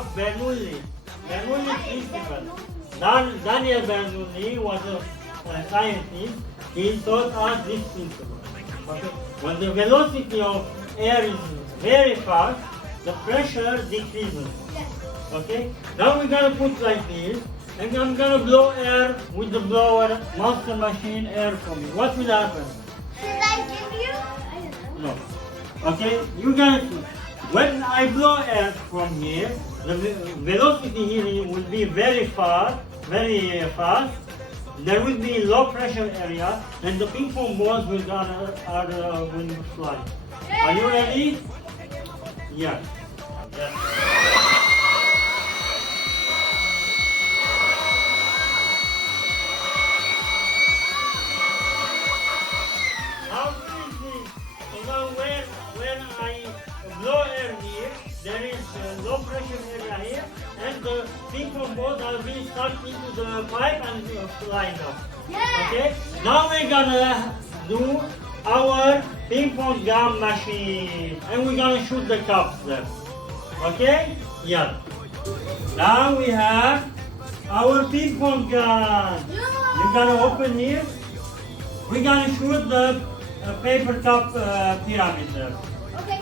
have Bernoulli's principle. Daniel Bernoulli was a scientist. He taught us this principle. Okay? When the velocity of air is very fast, the pressure decreases. Okay? Now we're gonna put like this, and I'm gonna blow air with the blower, master machine air from me. What will happen? Should I give you? I don't know. No. Okay? You guys, when I blow air from here, the velocity here will be very fast. There will be low pressure area, and the ping pong balls will fly. Are you ready? Yeah. How easy? So now when I blow air here, there is low pressure area here, and the ping pong balls are being stuck into the pipe and flying up. Okay? Now we're gonna do our ping pong gun machine, and we're gonna shoot the cups there. Okay? Yeah. Now we have our ping pong gun. You're gonna open here. We're gonna shoot the paper cup pyramid there. Okay.